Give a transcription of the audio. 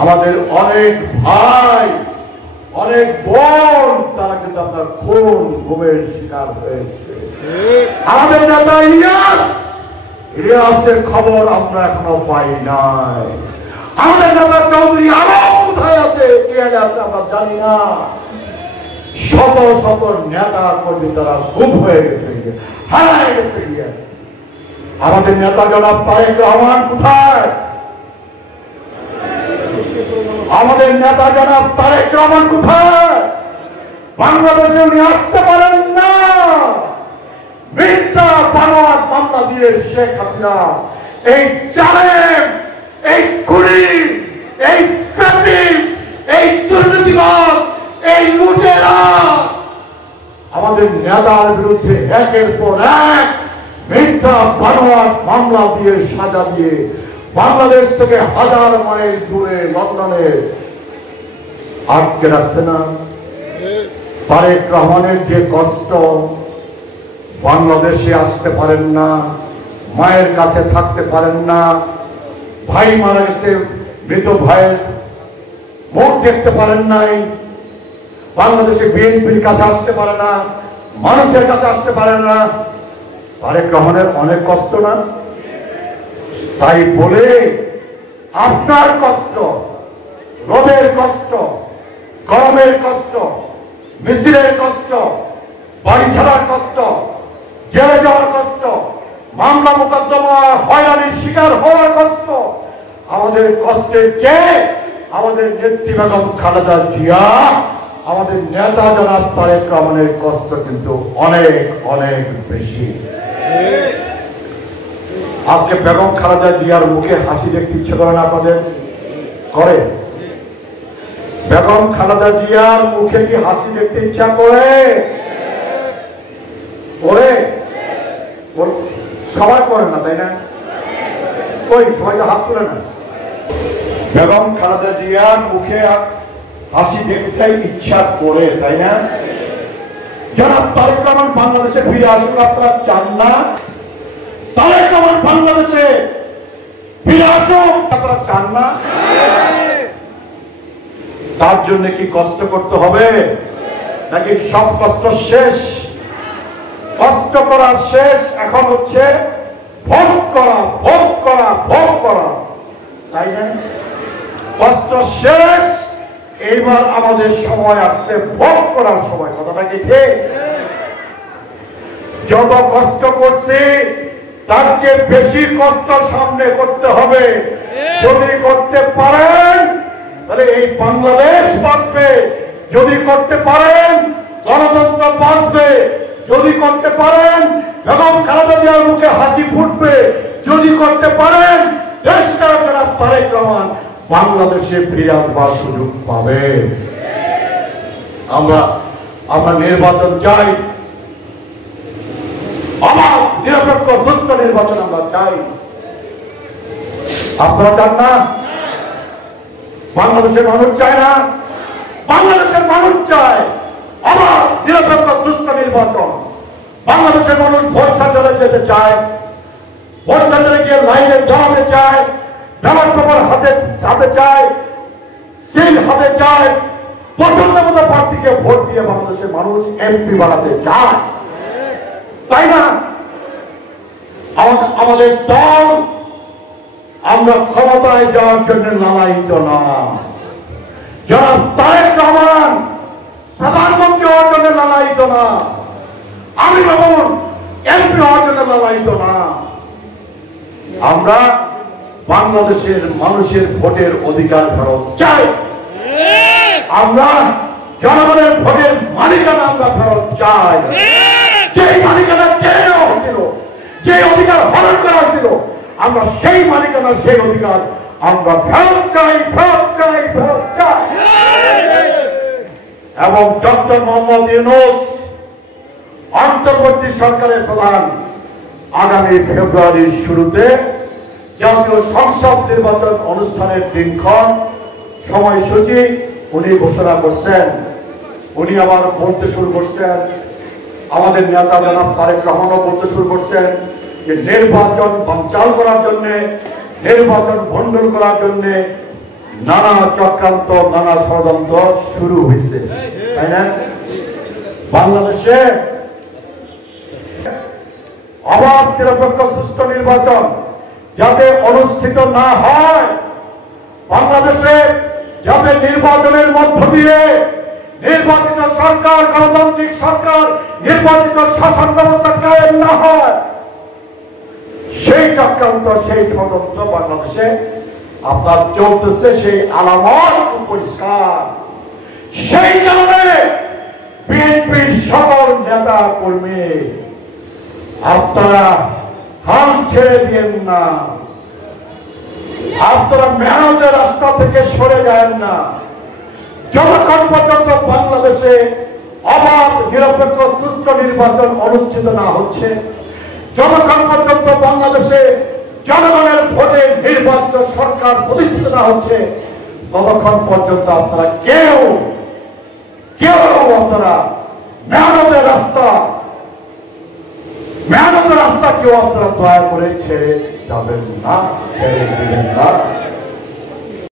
আমাদের অনেক ভাই, অনেক বোন তারা কিন্তু আপনার গুমের শিকার হয়েছে। আমাদের নেতা ইলিয়াসের খবর আমরা এখনো পাই নাই। আমাদের নেতা চৌধুরী আলম কোথায় আছে, কে আছে আমরা জানি না। শত শত নেতা কর্মী তারা গুম হয়ে গেছে, হারায় গেছে। আমাদের নেতা জনাব তারেক রহমান কোথায়? আমাদের নেতা জনাব তারেক রহমান কোথায়? বাংলাদেশে উনি আসতে পারেন না। মিথ্যা বানোয়াট মামলা দিয়ে শেখ হাসিনা এই জালেম, এই খুনি, এই ফ্যাসিস্ট, এই দুর্নীতিবাজ, এই লুটেরা আমাদের নেতার বিরুদ্ধে একের পর এক মিথ্যা বানোয়াট মামলা দিয়ে সাজা দিয়ে বাংলাদেশ থেকে হাজার মাইল দূরে লন্ডনে আটকে রাখছে না। তারেক রহমানের যে কষ্ট, বাংলাদেশে আসতে পারেন না, মায়ের কাছে থাকতে পারেন না, ভাই মারা গেছে, মৃত ভাইয়ের মুখ দেখতে পারেন নাই, বাংলাদেশে বিএনপির কাছে আসতে পারে না, মানুষের কাছে আসতে পারে না। তারেক রহমানের অনেক কষ্ট না? তাই বলে আপনার কষ্ট, রোদের কষ্ট, গরমের কষ্ট, মিছিলের কষ্ট, বাড়ি ছাড়ার কষ্ট, জেলে যাওয়ার কষ্ট, মামলা মোকদ্দমা হয়রানির শিকার হওয়ার কষ্ট, আমাদের কষ্টের চেয়ে আমাদের নেত্রী বেগম খালেদা জিয়া, আমাদের নেতা জনাব তারেক রহমানের কষ্ট কিন্তু অনেক অনেক বেশি। আজকে বেগম খালেদা জিয়ার মুখে হাসি দেখতে ইচ্ছে করে না আপনাদের? করে? বেগম খালেদা জিয়ার মুখে কি হাসি দেখতে ইচ্ছা করে? করে? সবাই করে না, তাই না? ওই সবাই তো হাত তুলে না। বেগম খালেদা জিয়ার মুখে হাসি দেখতে ইচ্ছা করে, তাই না? জনাব তারেক রহমান বাংলাদেশে ফিরে আসুন আপনারা চান না? তারেক রহমান বাংলাদেশে ফিরে আসুন আপনারা চান না? তার জন্য কি কষ্ট করতে হবে, নাকি সব কষ্ট শেষ? কষ্ট করা শেষ, এখন হচ্ছে ভোগ করা, ভোগ করা, ভোগ করা, তাই না? কষ্ট শেষ, এইবার আমাদের সময় আসছে ভোগ করার সময়। কথাটা কি ঠিক? যত কষ্ট করছি তার চেয়ে বেশি কষ্ট সামনে করতে হবে। যদি করতে পারেন তাহলে এই বাংলাদেশ বাঁচবে, যদি করতে পারেন গণতন্ত্র বাঁচবে, যদি করতে পারেন বেগম খালেদা জিয়ার মুখে হাসি ফুটবে, যদি করতে পারেন দেশটা যারা তারেক রহমান বাংলাদেশে ফিরে আসবার সুযোগ পাবে। আমরা নির্বাচন চাই, আমার নিরপেক্ষ সুস্থ নির্বাচন আমরা চাই। আপনারা চান না? বাংলাদেশের মানুষ চায় না? বাংলাদেশের মানুষ চায় আমার নিরপেক্ষ সুস্থ নির্বাচন। বাংলাদেশের মানুষ ভোট সেন্টারে যেতে চায়, ভোট সেন্টারে গিয়ে লাইনে দাঁড়াতে চায়, ব্যালট পেপার হাতে চায়, সিল হাতে চায়, পছন্দ মতো প্রার্থীকে ভোট দিয়ে বাংলাদেশের মানুষ এমপি বানাতে চায়, তাই না? আমাদের দল, আমরা ক্ষমতায় যাওয়ার জন্য লালায়িত না। যারা তারেক রহমান প্রধানমন্ত্রী হওয়ার জন্য লালায়িত না, আমি বাবুর এমপি হওয়ার জন্য লালায়িত না। আমরা বাংলাদেশের মানুষের ভোটের অধিকার ফেরত চাই। আমরা জনগণের ভোটের মালিকানা আমরা ফেরত চাই। যে মালিকানা কেড়ে নেওয়া হয়েছিল, যে অধিকার হরণ করা হয়েছিল, আমরা সেই মালিকানা, সেই অধিকার আমরা ফেরত চাই, ফেরত চাই, ফেরত চাই। এবং ডক্টর মোহাম্মদ ইউনূস অন্তর্বর্তী সরকারের প্রধান আগামী ফেব্রুয়ারির শুরুতে জাতীয় সংসদ নির্বাচন অনুষ্ঠানের দিনক্ষণ, সময়সূচি উনি ঘোষণা করছেন। উনি আবার বলতে শুরু করছেন, আমাদের নেতা জনাব তারেক রহমানও বলতে শুরু করছেন যে নির্বাচন বানচাল করার জন্য, নির্বাচন ভণ্ডুল করার জন্য নানা চক্রান্ত নানা ষড়যন্ত্র শুরু হয়েছে, তাই না? বাংলাদেশে অবাধ নিরপেক্ষ সুষ্ঠু নির্বাচন যাতে অনুষ্ঠিত না হয়, বাংলাদেশে যাতে নির্বাচনের মধ্য দিয়ে নির্বাচিত সরকার, গণতান্ত্রিক সরকার, নির্বাচিত শাসন ব্যবস্থা কায়েম না হয়, সেই চক্রান্ত সেই ষড়যন্ত্র বাংলাদেশে আপনার চলতেছে। সেই আলামত পরিষ্কার। সেই কারণে বিএনপির সকল নেতা কর্মী আপনারা হাল ছেড়ে দিয়েন না, আপনারা মেহনতের রাস্তা থেকে সরে যায় না। যতক্ষণ পর্যন্ত বাংলাদেশে অবাধ নিরপেক্ষ সুষ্ঠু নির্বাচন অনুষ্ঠিত না হচ্ছে, যতক্ষণ পর্যন্ত বাংলাদেশে জনগণের ভোটে নির্বাচিত সরকার প্রতিষ্ঠিত না হচ্ছে, ততক্ষণ পর্যন্ত আপনারা কেউ আপনারা মেহনতের রাস্তা কেউ আপনারা দয়া করে ছেড়ে যাবেন না, ছেড়ে দিবেন না।